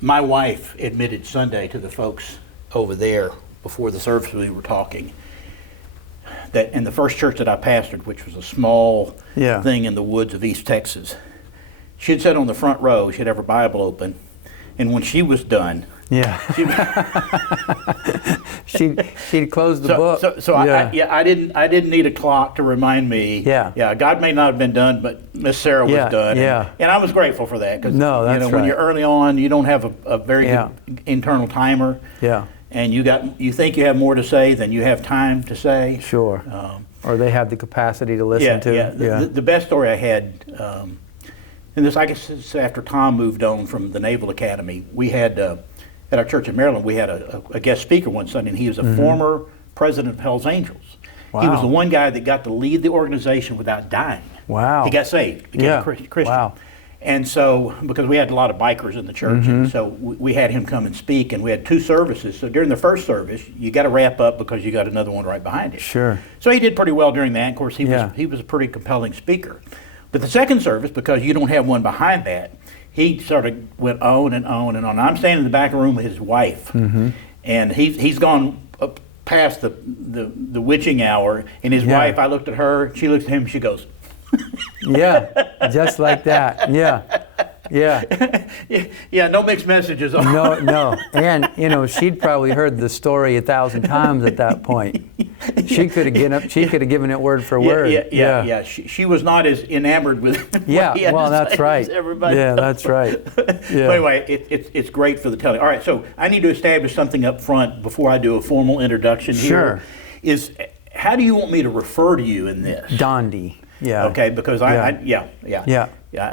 My wife admitted Sunday to the folks over there before the service we were talking that in the first church that I pastored, which was a small thing in the woods of East Texas, she'd sit on the front row, she'd have her Bible open, and when she was done, she'd close the book. I didn't need a clock to remind me. God may not have been done, but Miss Sarah was done. And I was grateful for that because when you're early on, you don't have a very good internal timer. And you think you have more to say than you have time to say. Sure. Or they have the capacity to listen to. The best story I had, and this I guess it's after Tom moved on from the Naval Academy, we had at our church in Maryland, we had a guest speaker one Sunday, and he was a former president of Hell's Angels. Wow. He was the one guy that got to lead the organization without dying. Wow. He got saved, became a Christian. Wow. And so, because we had a lot of bikers in the church, and so we had him come and speak, and we had 2 services. So during the first service, you got to wrap up because you got another one right behind it. Sure. So he did pretty well during that. Of course, he was a pretty compelling speaker. But the second service, because you don't have one behind that, he sort of went on and on and on. I'm standing in the back of the room with his wife, and he's gone up past the witching hour, and his wife, I looked at her, she looks at him, she goes, just like that. No mixed messages. No. And, she'd probably heard the story 1,000 times at that point. She could have given it word for word. She was not as enamored with that's right. Everybody that's right. But anyway, it's great for the telling. All right, so I need to establish something up front before I do a formal introduction here. Is how do you want me to refer to you in this? Dondi. Okay, because I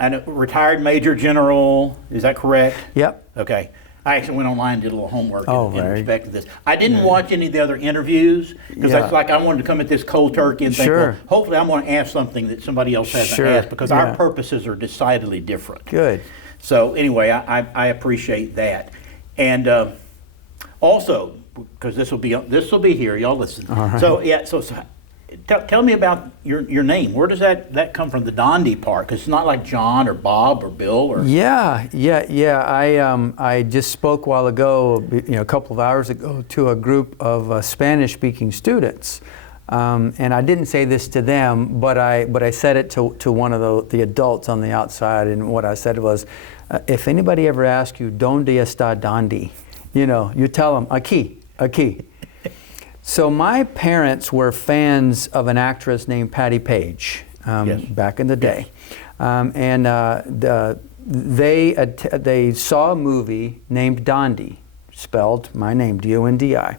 know retired Major General, is that correct? Yep. Okay. I actually went online and did a little homework in respect to this. I didn't watch any of the other interviews because I wanted to come at this cold turkey and think, well, hopefully I'm going to ask something that somebody else hasn't asked because our purposes are decidedly different. Good. So anyway, I appreciate that. And also, because this will be here, y'all listen. All right. So tell me about your name. Where does that come from, the Dondi part? Because it's not like John or Bob or Bill or... I just spoke a while ago, a couple of hours ago, to a group of Spanish-speaking students. And I didn't say this to them, but I said it to one of the adults on the outside, and what I said was, if anybody ever asks you, ¿Dónde está Dondi? You tell them, aquí. So my parents were fans of an actress named Patti Page back in the day. They saw a movie named Dondi, spelled my name, D-O-N-D-I.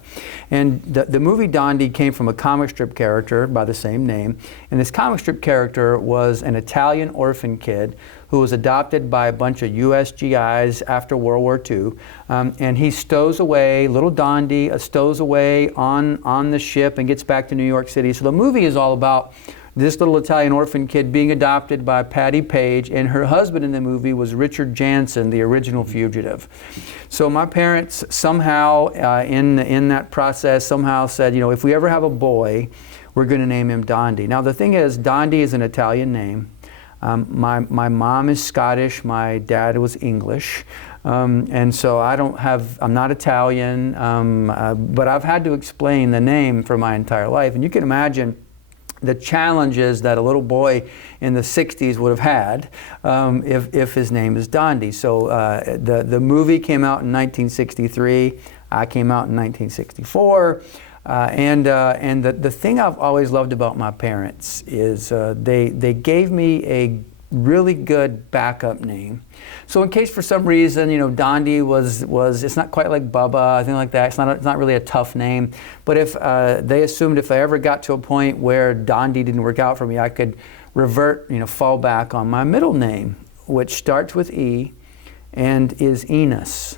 And the movie Dondi came from a comic strip character by the same name. And this comic strip character was an Italian orphan kid who was adopted by a bunch of U.S. GIs after World War II. And he stows away, little Dondi stows away on the ship and gets back to New York City. So the movie is all about this little Italian orphan kid being adopted by Patti Page, and her husband in the movie was Richard Jansen, the original fugitive. So my parents somehow, in that process, somehow said, if we ever have a boy, we're going to name him Dondi. Now the thing is, Dondi is an Italian name. My mom is Scottish, my dad was English, and so I'm not Italian, but I've had to explain the name for my entire life, and you can imagine the challenges that a little boy in the 60s would have had if his name is Dondi. So the movie came out in 1963, I came out in 1964, and the thing I've always loved about my parents is they gave me a really good backup name. So in case for some reason, Dondi was it's not quite like Bubba, anything like that. It's not really a tough name. But if they assumed if I ever got to a point where Dondi didn't work out for me, I could revert, fall back on my middle name, which starts with E and is Enos.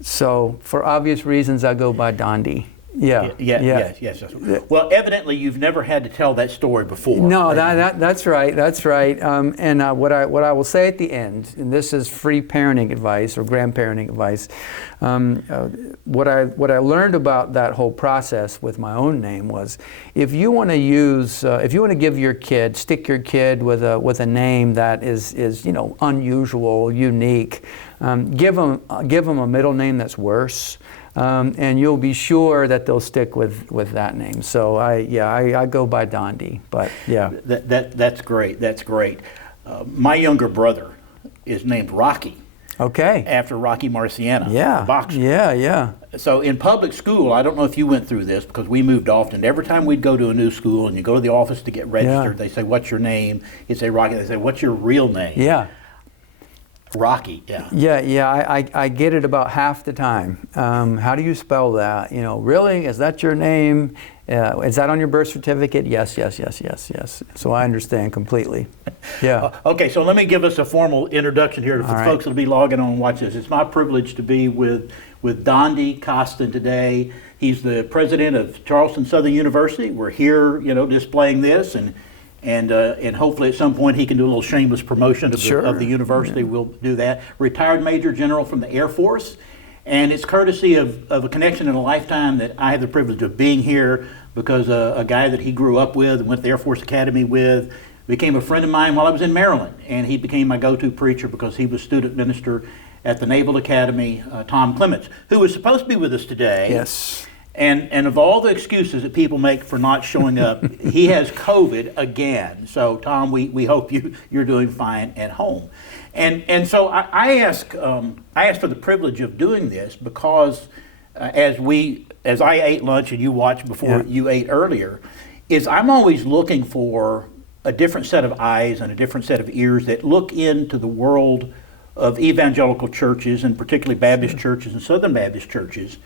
So for obvious reasons, I go by Dondi. Yeah. Yes. Well, evidently you've never had to tell that story before. No, that's right. That's right. And what I will say at the end, and this is free parenting advice or grandparenting advice. What I learned about that whole process with my own name was, if you want to give your kid, stick your kid with a name that is unusual, unique, give them a middle name that's worse. And you'll be sure that they'll stick with that name. So I go by Dondi, but yeah. That's great. That's great. My younger brother is named Rocky. Okay. After Rocky Marciano, yeah, the boxer. Yeah. So in public school, I don't know if you went through this, because we moved often. Every time we'd go to a new school and you go to the office to get registered, they say, "What's your name?" You'd say Rocky. They say, "What's your real name?" Yeah. Rocky, yeah. Yeah, I get it about half the time. How do you spell that? Really? Is that your name? Is that on your birth certificate? Yes. So I understand completely. Yeah. Okay, so let me give us a formal introduction here for folks that'll be logging on and watch this. It's my privilege to be with Dondi Costin today. He's the president of Charleston Southern University. We're here, displaying this, and hopefully at some point he can do a little shameless promotion of the university. Yeah. We'll do that. Retired Major General from the Air Force. And it's courtesy of a connection in a lifetime that I have the privilege of being here, because a guy that he grew up with and went to the Air Force Academy with became a friend of mine while I was in Maryland. And he became my go-to preacher because he was student minister at the Naval Academy, Tom Clements, who was supposed to be with us today. Yes. And of all the excuses that people make for not showing up, he has COVID again. So Tom, we hope you're doing fine at home. And so I ask for the privilege of doing this because as I ate lunch and you watched before you ate earlier, is I'm always looking for a different set of eyes and a different set of ears that look into the world of evangelical churches, and particularly Baptist churches and Southern Baptist churches,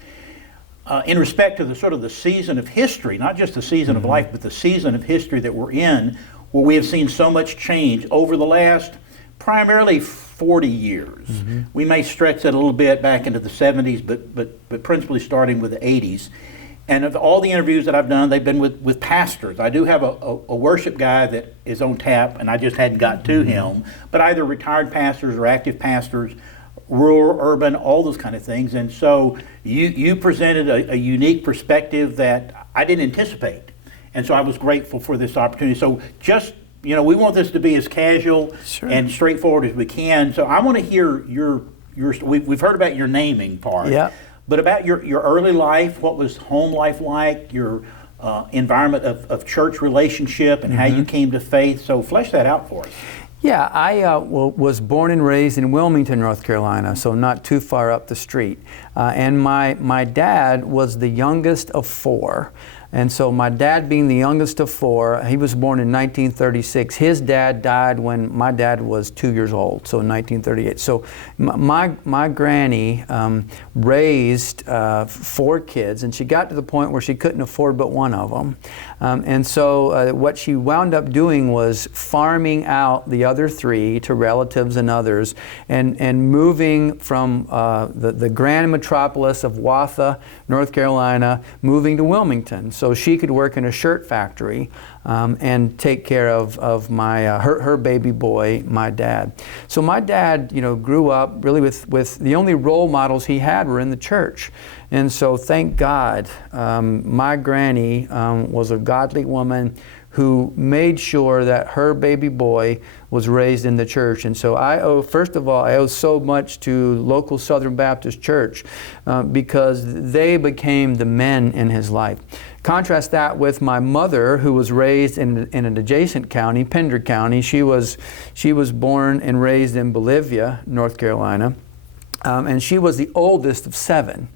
in respect to the season of history, not just the season of life, but the season of history that we're in, where we have seen so much change over the last primarily 40 years. Mm-hmm. We may stretch that a little bit back into the 70s, but principally starting with the 80s. And of all the interviews that I've done, they've been with pastors. I do have a worship guy that is on tap, and I just hadn't got to him, but either retired pastors or active pastors, rural, urban, all those kind of things. And so you presented a unique perspective that I didn't anticipate. And so I was grateful for this opportunity. So just, we want this to be as casual and straightforward as we can. So I want to hear we've heard about your naming part, but about your early life. What was home life like, your environment of church relationship, and how you came to faith. So flesh that out for us. Yeah, I was born and raised in Wilmington, North Carolina, so not too far up the street. And my dad was the youngest of four. And so my dad being the youngest of four, he was born in 1936. His dad died when my dad was 2 years old, so in 1938. So my granny raised four kids, and she got to the point where she couldn't afford but one of them. And so what she wound up doing was farming out the other three to relatives and others, and moving from the grand metropolis of Watha, North Carolina, moving to Wilmington, so she could work in a shirt factory and take care of her baby boy, my dad. So my dad, grew up really with the only role models he had were in the church. And so thank God, my granny was a godly woman who made sure that her baby boy was raised in the church. And so first of all, I owe so much to local Southern Baptist Church because they became the men in his life. Contrast that with my mother, who was raised in an adjacent county, Pender County. She was born and raised in Bolivia, North Carolina, and she was the oldest of seven.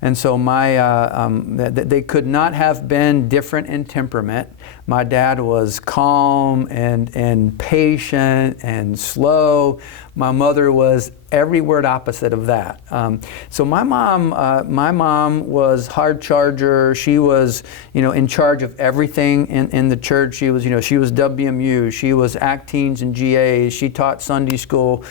And so they could not have been different in temperament. My dad was calm and patient and slow. My mother was every word opposite of that. So my mom was hard charger. She was, in charge of everything in the church. She was WMU. She was ACT Teens and GAs. She taught Sunday school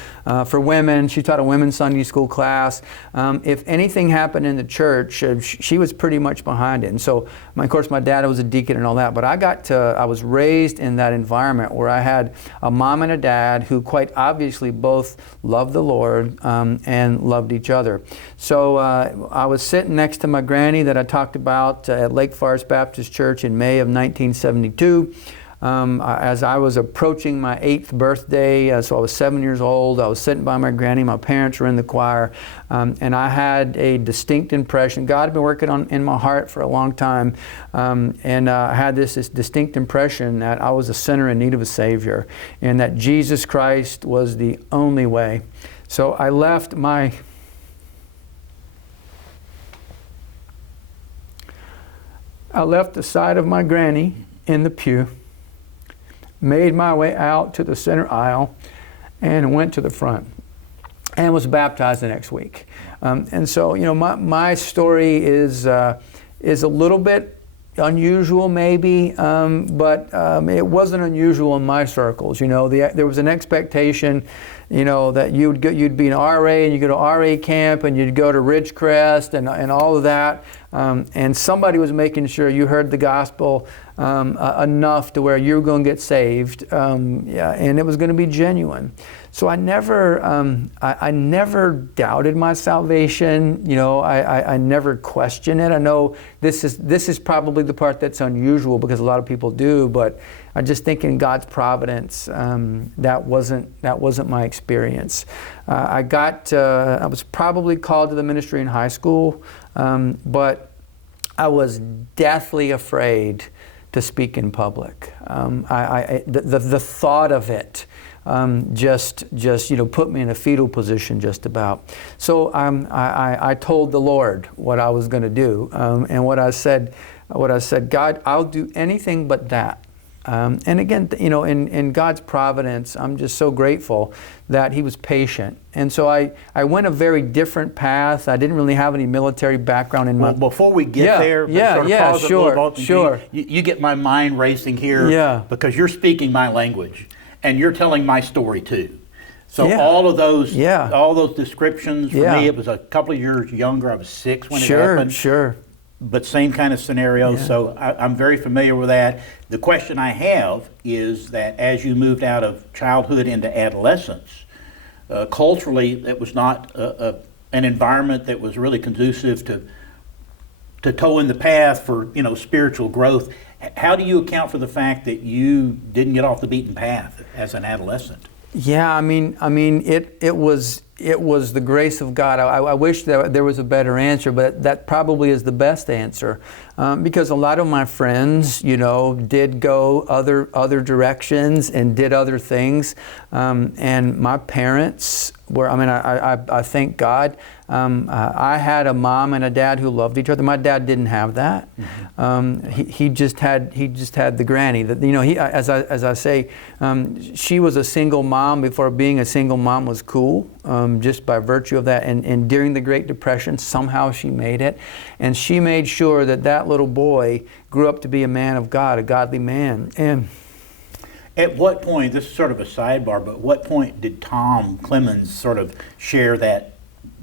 for women. She taught a women's Sunday school class. If anything happened in the church, she was pretty much behind it. And so, of course, my dad was a deacon and all that. But I was raised in that environment where I had a mom and a dad who quite obviously both loved the Lord and loved each other. So I was sitting next to my granny that I talked about at Lake Forest Baptist Church in May of 1972. As I was approaching my 8th birthday, so I was 7 years old, I was sitting by my granny, my parents were in the choir, and I had a distinct impression. God had been working in my heart for a long time, and I had this distinct impression that I was a sinner in need of a Savior, and that Jesus Christ was the only way. So I left the side of my granny in the pew, made my way out to the center aisle, and went to the front, and was baptized the next week. And so, my story is a little bit unusual, maybe, but it wasn't unusual in my circles. There was an expectation, that you'd be an RA and you go to RA camp and you'd go to Ridgecrest and all of that, and somebody was making sure you heard the gospel enough to where you were going to get saved, and it was going to be genuine. So I never doubted my salvation. I never questioned it. I know this is probably the part that's unusual because a lot of people do, but I just think in God's providence, that wasn't my experience. I was probably called to the ministry in high school, but I was deathly afraid to speak in public. The thought of it just put me in a fetal position just about. So I told the Lord what I was going to do, and what I said, God, I'll do anything but that. And again, in God's providence, I'm just so grateful that He was patient. And so I went a very different path. I didn't really have any military background in my... Well, before we get there, sure. You get my mind racing here because you're speaking my language and you're telling my story too. So all of those descriptions, for me, it was a couple of years younger. I was 6 when it happened. Sure. But same kind of scenario, so I'm very familiar with that. The question I have is that as you moved out of childhood into adolescence, culturally, it was not an environment that was really conducive to toeing the path for spiritual growth. How do you account for the fact that you didn't get off the beaten path as an adolescent? Yeah, I mean, it was the grace of God. I wish there was a better answer, but that probably is the best answer, because a lot of my friends, did go other directions and did other things, and my parents were. I thank God. I had a mom and a dad who loved each other. My dad didn't have that. He just had the granny. That as I say, she was a single mom before being a single mom was cool. Just by virtue of that, and during the Great Depression, somehow she made it, and she made sure that little boy grew up to be a man of God, a godly man. And at what point, this is sort of a sidebar, but what point did Tom Clemens sort of share that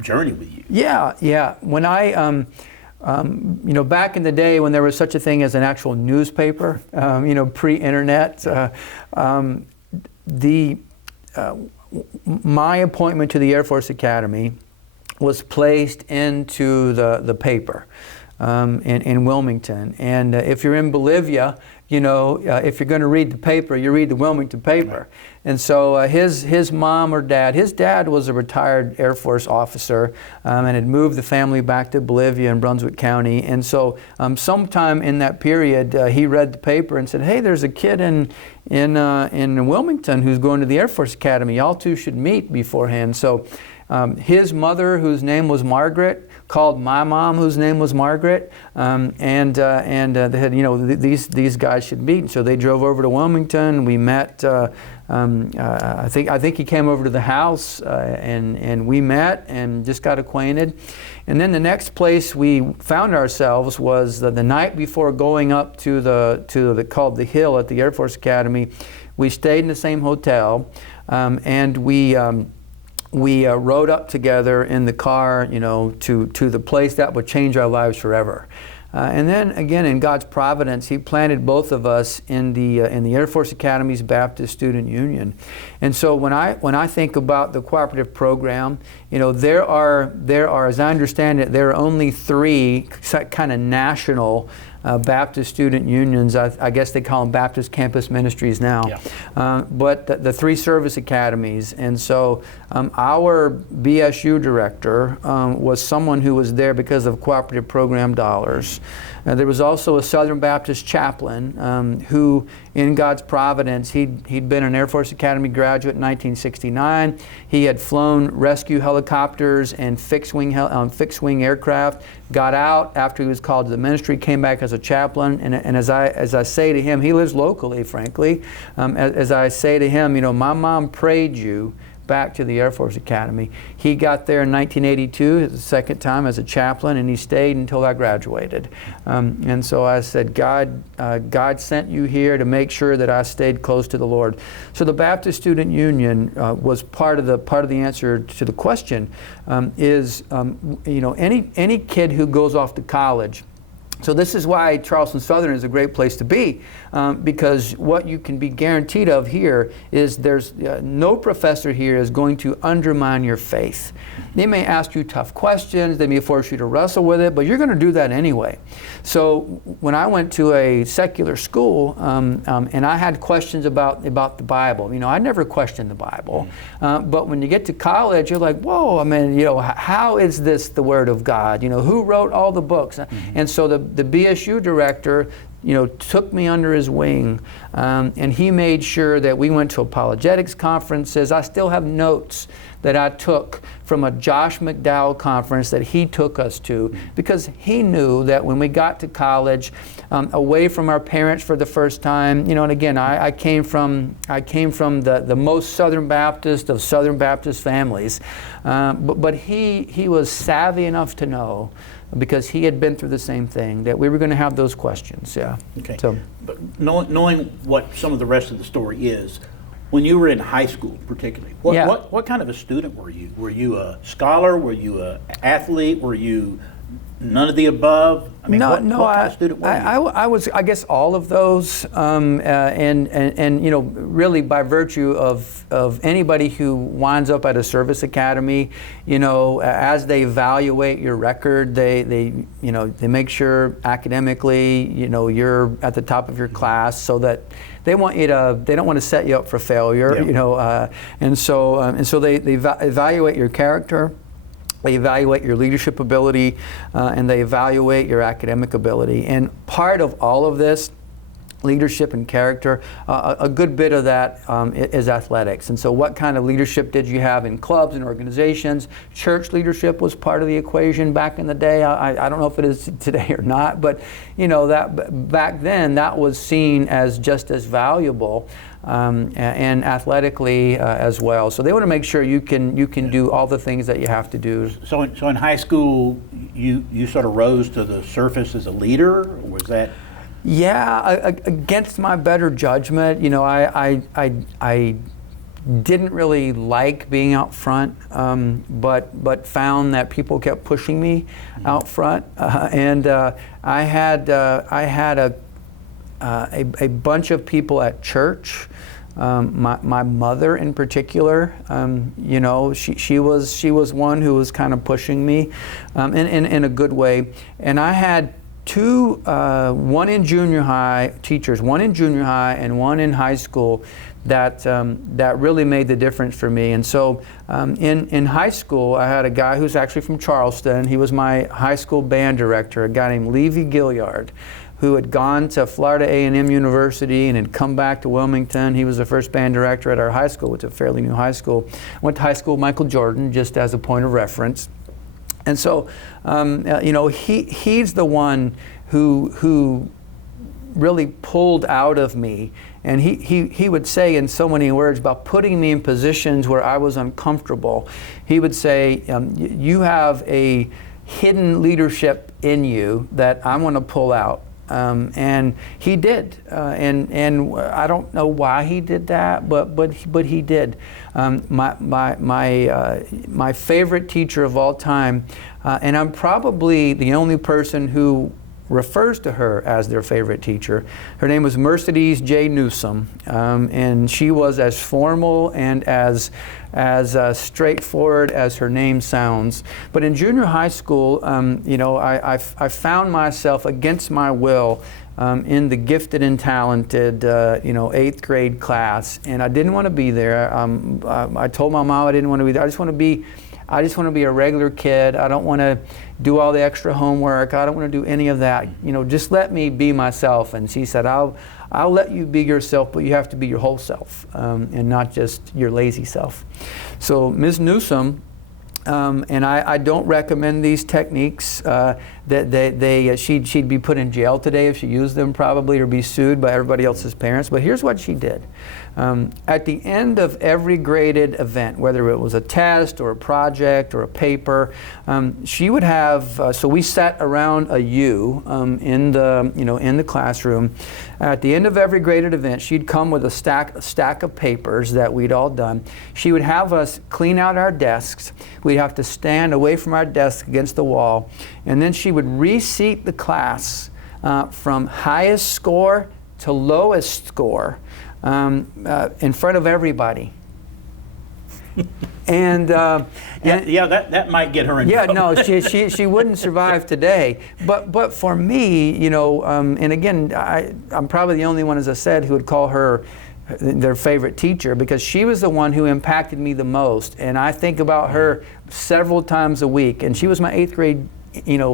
journey with you? Yeah. When I, back in the day when there was such a thing as an actual newspaper, pre-internet, my appointment to the Air Force Academy was placed into the paper in Wilmington. And if you're in Bolivia, if you're going to read the paper, you read the Wilmington paper. Right. And so his mom or dad, his dad was a retired Air Force officer and had moved the family back to Bolivia in Brunswick County. And so sometime in that period, he read the paper and said, hey, there's a kid in Wilmington who's going to the Air Force Academy. Y'all two should meet beforehand. So his mother, whose name was Margaret, called my mom, whose name was Margaret, and they had, these guys should meet. So they drove over to Wilmington. We met. I think he came over to the house, and we met and just got acquainted. And then the next place we found ourselves was the night before going up to called the Hill at the Air Force Academy. We stayed in the same hotel, and we rode up together in the car, to the place that would change our lives forever. And then again, in God's providence, He planted both of us in the Air Force Academy's Baptist Student Union. And so when I think about the cooperative program, there are, as I understand it, there are only 3 kind of national Baptist student unions. I guess they call them Baptist Campus Ministries now. Yeah. But the 3 service academies. And so our BSU director was someone who was there because of cooperative program dollars. There was also a Southern Baptist chaplain who, in God's providence, he'd been an Air Force Academy graduate in 1969. He had flown rescue helicopters and fixed-wing aircraft, got out after he was called to the ministry, came back as a chaplain, and as I say to him, he lives locally, frankly, as I say to him, my mom prayed you back to the Air Force Academy. He got there in 1982, the second time as a chaplain, and he stayed until I graduated. And so I said, God sent you here to make sure that I stayed close to the Lord. So the Baptist Student Union was part of the answer to the question. Any kid who goes off to college. So this is why Charleston Southern is a great place to be, because what you can be guaranteed of here is there's no professor here is going to undermine your faith. They may ask you tough questions, they may force you to wrestle with it, but you're going to do that anyway. So when I went to a secular school and I had questions about the Bible, I never questioned the Bible, but when you get to college, you're like, whoa, how is this the Word of God? Who wrote all the books? And so the BSU director, took me under his wing, and he made sure that we went to apologetics conferences. I still have notes that I took from a Josh McDowell conference that he took us to, because he knew that when we got to college, away from our parents for the first time, and again, I came from the most Southern Baptist of Southern Baptist families, but he was savvy enough to know, because he had been through the same thing, that we were going to have those questions. Yeah. Okay. So, but knowing what some of the rest of the story is, when you were in high school, particularly, what kind of a student were you? Were you a scholar? Were you an athlete? Were you none of the above? What kind of student were you? I was, I guess, all of those, and really by virtue of anybody who winds up at a service academy, as they evaluate your record, they make sure academically, you're at the top of your class, so that they don't want to set you up for failure, and so they evaluate your character. They evaluate your leadership ability, and they evaluate your academic ability. And part of all of this, leadership and character, a good bit of that is athletics. And so what kind of leadership did you have in clubs and organizations? Church leadership was part of the equation back in the day. I don't know if it is today or not, but that back then that was seen as just as valuable. And athletically as well. So they want to make sure you can do all the things that you have to do. So in high school, you sort of rose to the surface as a leader, or was that? Yeah, against my better judgment, I didn't really like being out front, but found that people kept pushing me out front, and I had a bunch of people at church. My mother in particular, she was one who was kind of pushing me in a good way. And I had two, one in junior high teachers, one in junior high and one in high school, that really made the difference for me. And so in high school, I had a guy who's actually from Charleston. He was my high school band director, a guy named Levy Gilliard, who had gone to Florida A&M University and had come back to Wilmington. He was the first band director at our high school, which is a fairly new high school. Went to high school with Michael Jordan, just as a point of reference. And so, he's the one who really pulled out of me. And he would say in so many words about putting me in positions where I was uncomfortable. He would say, you have a hidden leadership in you that I want to pull out. And he did. And I don't know why he did that, but he did. My favorite teacher of all time, and I'm probably the only person who refers to her as their favorite teacher. Her name was Mercedes J. Newsom, and she was as formal and as straightforward as her name sounds. But in junior high school, I found myself against my will in the gifted and talented, 8th grade class, and I didn't want to be there. I told my mom I didn't want to be there. I just want to be a regular kid. I don't want to do all the extra homework. I don't want to do any of that. Just let me be myself. And she said, I'll let you be yourself, but you have to be your whole self, and not just your lazy self. So Ms. Newsom, and I don't recommend these techniques. She'd be put in jail today if she used them, probably, or be sued by everybody else's parents. But here's what she did. At the end of every graded event, whether it was a test or a project or a paper, she would have. So we sat around a U in the classroom. At the end of every graded event, she'd come with a stack of papers that we'd all done. She would have us clean out our desks. We'd have to stand away from our desk against the wall, and then she would reseat the class from highest score to lowest score. In front of everybody. And that might get her in trouble. No, she wouldn't survive today. But for me, and again, I'm probably the only one, as I said, who would call her their favorite teacher, because she was the one who impacted me the most. And I think about her several times a week. And she was my 8th grade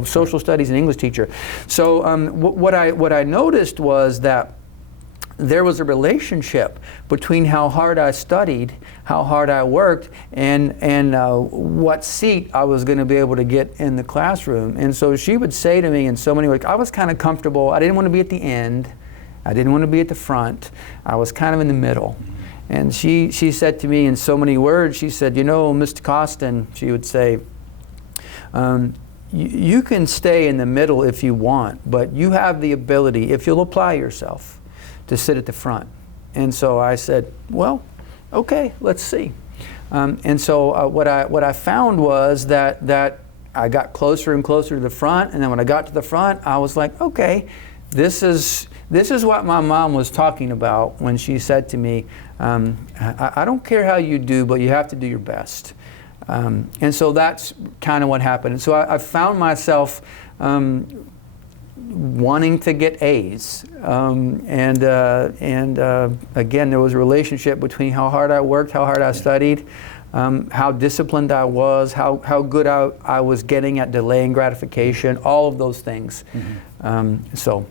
social studies and English teacher. So what I noticed was that there was a relationship between how hard I studied, how hard I worked, and what seat I was going to be able to get in the classroom. And so she would say to me in so many ways, I was kind of comfortable. I didn't want to be at the end. I didn't want to be at the front. I was kind of in the middle. And she said to me in so many words, she said, Mr. Costin, she would say, you can stay in the middle if you want, but you have the ability, if you'll apply yourself, to sit at the front. And so I said, well, okay, let's see. And so what I found was that I got closer and closer to the front, and then when I got to the front, I was like, okay, this is what my mom was talking about when she said to me, I don't care how you do, but you have to do your best. And so that's kind of what happened. And so I found myself wanting to get A's, and again, there was a relationship between how hard I worked, how hard I studied, how disciplined I was, how good I was getting at delaying gratification, all of those things. So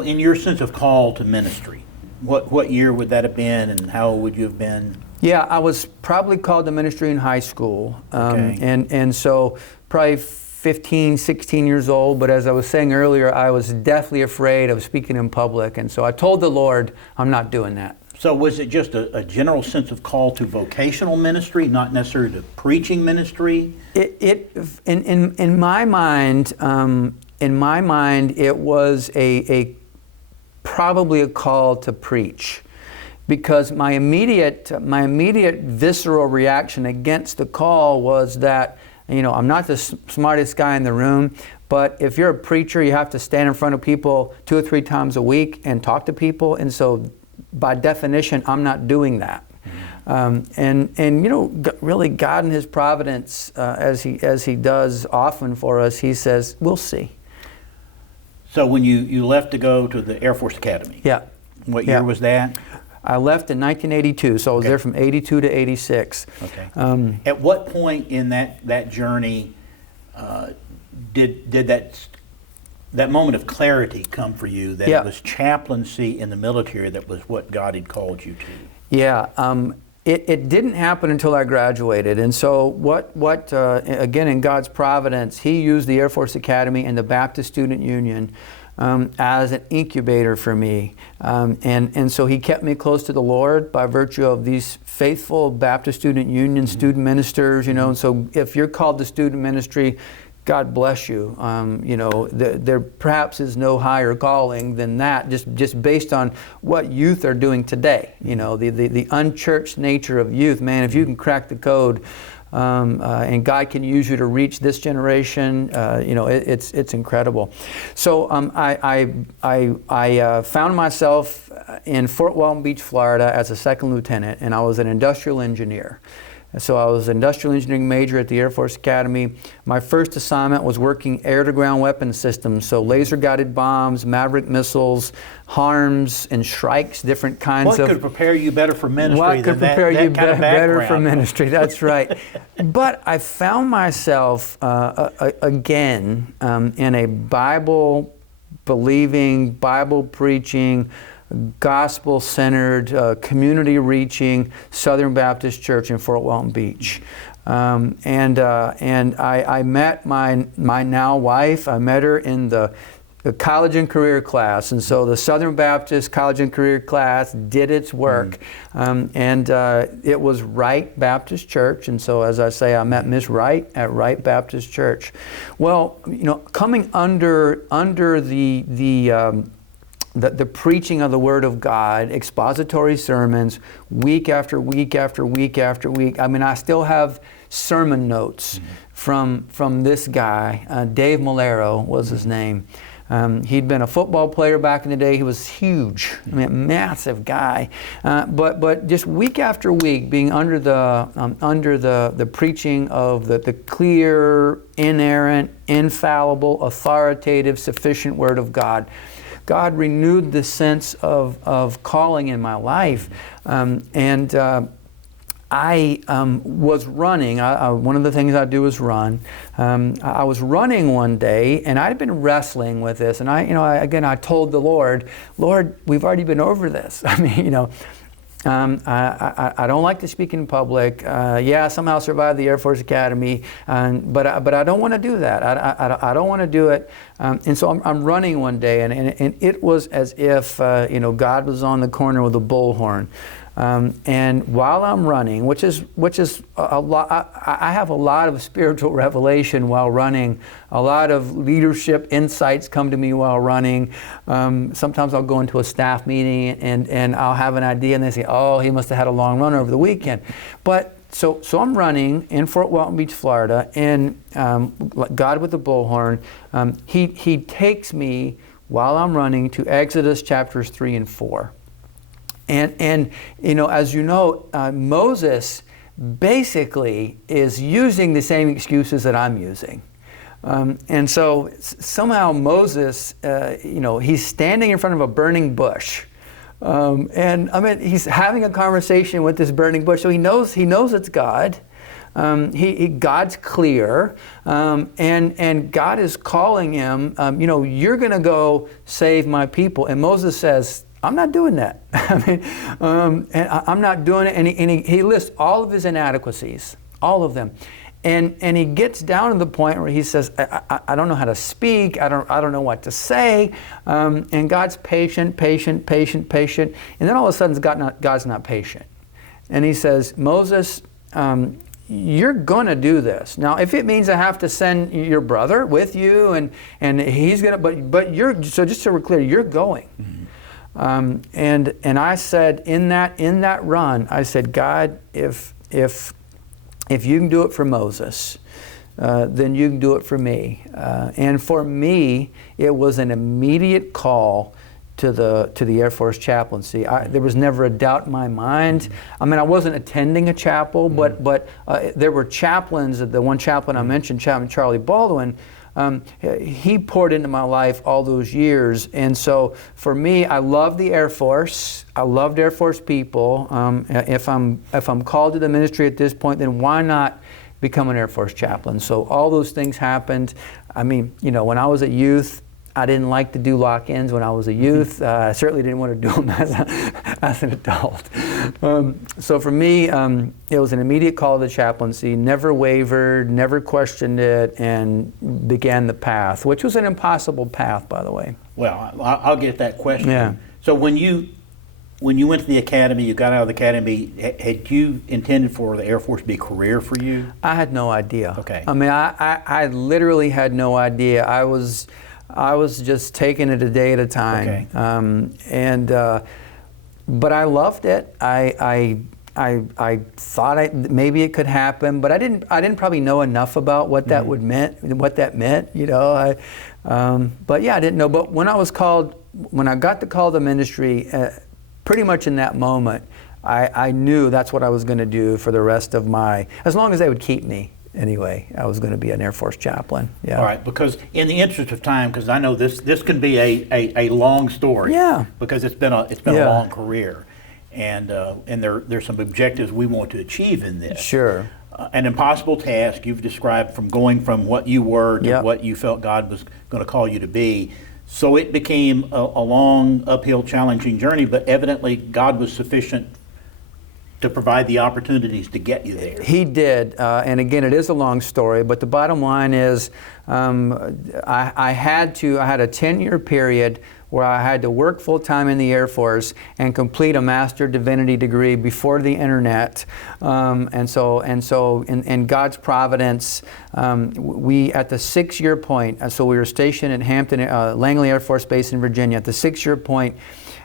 in your sense of call to ministry, what year would that have been, and how old would you have been? Yeah, I was probably called to ministry in high school, and so probably 15, 16 years old, but as I was saying earlier, I was deathly afraid of speaking in public, and so I told the Lord, I'm not doing that. So was it just a general sense of call to vocational ministry, not necessarily to preaching ministry? In my mind, it was probably a call to preach, because my immediate visceral reaction against the call was that, I'm not the smartest guy in the room, but if you're a preacher, you have to stand in front of people 2 or 3 times a week and talk to people, and so by definition, I'm not doing that. Really, God in His providence, as He does often for us, He says, "We'll see." So when you left to go to the Air Force Academy, what year was that? I left in 1982, so I was there from 82 to 86. Okay. At what point in that journey did that moment of clarity come for you that it was chaplaincy in the military that was what God had called you to? Yeah. it didn't happen until I graduated. And so again, in God's providence, He used the Air Force Academy and the Baptist Student Union as an incubator for me. And so He kept me close to the Lord by virtue of these faithful Baptist Student Union student ministers, you know. And so if you're called to student ministry, God bless you. There perhaps is no higher calling than that, just based on what youth are doing today. You know, the unchurched nature of youth. Man, if you can crack the code, and God can use you to reach this generation, it's incredible. So I found myself in Fort Walton Beach, Florida, as a second lieutenant, and I was an industrial engineer. So I was an industrial engineering major at the Air Force Academy. My first assignment was working air-to-ground weapon systems, so laser-guided bombs, Maverick missiles, HARMs, and Shrikes, different kinds of... What could prepare you better for ministry What could than prepare that you kind of better for background? ministry? That's right. But I found myself again in a Bible-believing, Bible-preaching, gospel-centered, community-reaching Southern Baptist Church in Fort Walton Beach. And I met my now wife. I met her in the college and career class. And so the Southern Baptist College and Career class did its work. It was Wright Baptist Church. And so, as I say, I met Miss Wright at Wright Baptist Church. Well, you know, coming under the preaching of the Word of God, expository sermons, week after week after week after week. I mean, I still have sermon notes from this guy. Dave Malero was his name. He'd been a football player back in the day. He was huge, I mean, massive guy. But just week after week, being under the preaching of the clear, inerrant, infallible, authoritative, sufficient Word of God, God renewed the sense of calling in my life. I was running. One of the things I do is run. I was running one day, and I'd been wrestling with this. And I told the Lord, we've already been over this. I mean, I don't like to speak in public. I somehow survived the Air Force Academy, but I don't want to do that. I don't want to do it. And so I'm running one day, and it was as if God was on the corner with a bullhorn. And while I'm running, which is a lot, I have a lot of spiritual revelation while running. A lot of leadership insights come to me while running. Sometimes I'll go into a staff meeting and I'll have an idea, and they say, "Oh, he must have had a long run over the weekend." But so I'm running in Fort Walton Beach, Florida, and God with the bullhorn, he takes me while I'm running to Exodus chapters 3 and 4. And as you know, Moses basically is using the same excuses that I'm using. And so somehow Moses, he's standing in front of a burning bush. And I mean, he's having a conversation with this burning bush. So he knows it's God. God's clear. And God is calling him, you're going to go save my people. And Moses says, I'm not doing that. And I'm not doing it. And he lists all of his inadequacies, all of them. And he gets down to the point where he says, I don't know how to speak. I don't know what to say. And God's patient. And then all of a sudden, God's not patient. And he says, Moses, you're going to do this. Now, if it means I have to send your brother with you, and he's going to, but you're, so just so we're clear, you're going. And I said in that run, I said, God, if you can do it for Moses, then you can do it for me. And for me, it was an immediate call to the Air Force chaplaincy. There was never a doubt in my mind. I mean, I wasn't attending a chapel, but there were chaplains. The one chaplain I mentioned, Chaplain Charlie Baldwin, he poured into my life all those years. And so for me, I love the Air Force. I loved Air Force people. If I'm called to the ministry at this point, then why not become an Air Force chaplain? So all those things happened. I mean, when I was a youth, I didn't like to do lock-ins when I was a youth. I certainly didn't want to do them as an adult. So for me, it was an immediate call to the chaplaincy, never wavered, never questioned it, and began the path, which was an impossible path, by the way. Well, I'll get that question. Yeah. So when you went to the academy, you got out of the academy, had you intended for the Air Force to be a career for you? I had no idea. Okay. I mean, I literally had no idea. I was just taking it a day at a time. Okay. But I loved it. I thought maybe it could happen, but I didn't probably know enough about what that meant. You know. But yeah, I didn't know. But when I got the call to ministry, pretty much in that moment, I knew that's what I was going to do for the rest of as long as they would keep me. Anyway, I was going to be an Air Force chaplain. Yeah. All right, because in the interest of time, because I know this can be a long story. Yeah. Because it's been a long career, and there's some objectives we want to achieve in this. Sure. An impossible task you've described, from going from what you were to what you felt God was going to call you to be. So it became a long, uphill, challenging journey, but evidently God was sufficient to provide the opportunities to get you there. He did, and again, it is a long story, but the bottom line is I had a 10-year period where I had to work full-time in the Air Force and complete a Master Divinity degree before the internet. And so in God's providence, we, at the 6-year point, so we were stationed at Hampton, Langley Air Force Base in Virginia. At the 6-year point,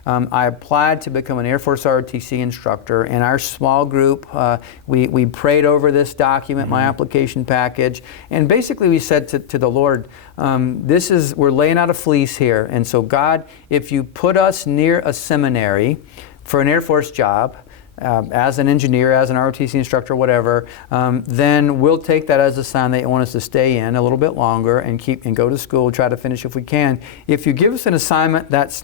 I applied to become an Air Force ROTC instructor. In our small group, we prayed over this document, my application package, and basically we said to the Lord, we're laying out a fleece here, and so God, if you put us near a seminary for an Air Force job, as an engineer, as an ROTC instructor, whatever, then we'll take that as a sign that you want us to stay in a little bit longer and go to school, try to finish if we can. If you give us an assignment that's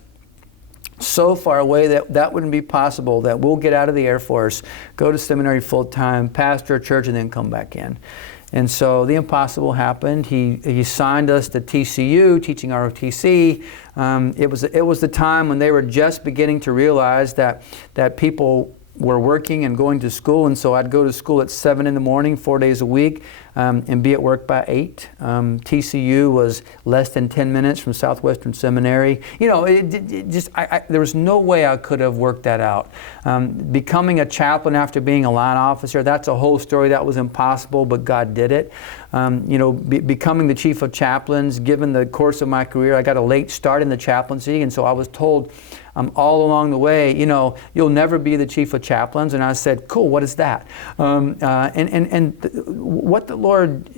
so far away that wouldn't be possible, that we'll get out of the Air Force, go to seminary full-time, pastor a church, and then come back in. And so the impossible happened. He signed us to TCU, teaching ROTC. It was the time when they were just beginning to realize that people were working and going to school, and so I'd go to school at 7 in the morning, 4 days a week, and be at work by 8. TCU was less than 10 minutes from Southwestern Seminary. You know, there was no way I could have worked that out. Becoming a chaplain after being a line officer, that's a whole story. That was impossible, but God did it. Becoming the chief of chaplains, given the course of my career, I got a late start in the chaplaincy, and so I was told all along the way, you'll never be the chief of chaplains. And I said, cool, what is that? What the Lord,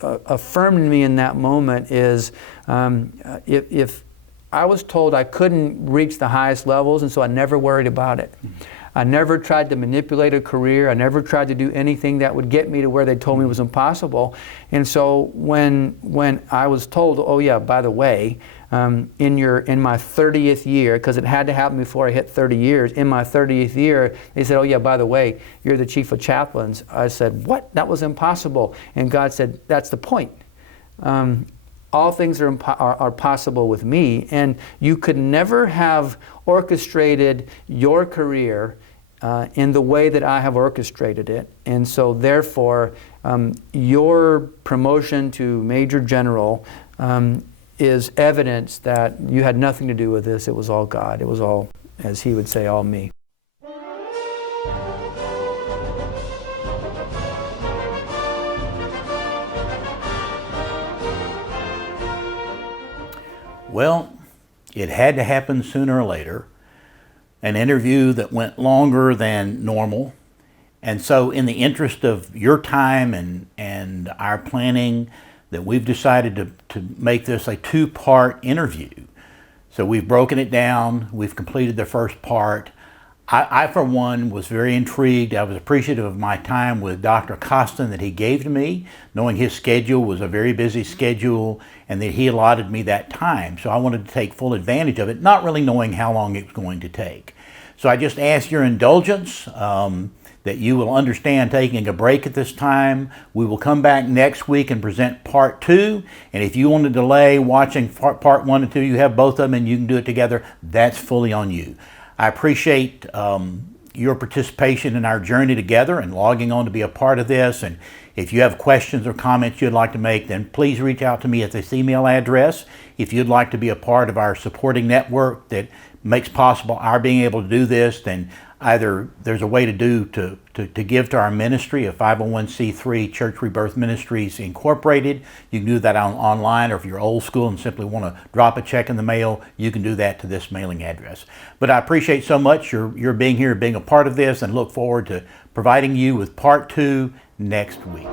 affirmed in me in that moment is, if I was told I couldn't reach the highest levels, and so I never worried about it. I never tried to manipulate a career. I never tried to do anything that would get me to where they told me was impossible. And so when I was told, oh yeah, by the way, in my 30th year, because it had to happen before I hit 30 years, in my 30th year, they said, oh yeah, by the way, you're the chief of chaplains. I said, what? That was impossible. And God said, that's the point. All things are possible with me, and you could never have orchestrated your career in the way that I have orchestrated it. And so therefore, your promotion to Major General is evidence that you had nothing to do with this. It was all God. It was all, as he would say, all me. Well, it had to happen sooner or later. An interview that went longer than normal. And so in the interest of your time and our planning, that we've decided to make this a 2-part interview. So we've broken it down. We've completed the first part. I, for one, was very intrigued. I was appreciative of my time with Dr. Costin that he gave to me, knowing his schedule was a very busy schedule and that he allotted me that time. So I wanted to take full advantage of it, not really knowing how long it was going to take. So I just ask your indulgence. that you will understand taking a break at this time. We will come back next week and present part 2. And if you want to delay watching part 1 and 2, you have both of them and you can do it together. That's fully on you. I appreciate your participation in our journey together and logging on to be a part of this. And if you have questions or comments you'd like to make, then please reach out to me at this email address. If you'd like to be a part of our supporting network that makes possible our being able to do this, then either there's a way to give to our ministry, a 501c3 Church Rebirth Ministries Incorporated. You can do that online, or if you're old school and simply want to drop a check in the mail, you can do that to this mailing address. But I appreciate so much your being here, being a part of this, and look forward to providing you with part 2 next week.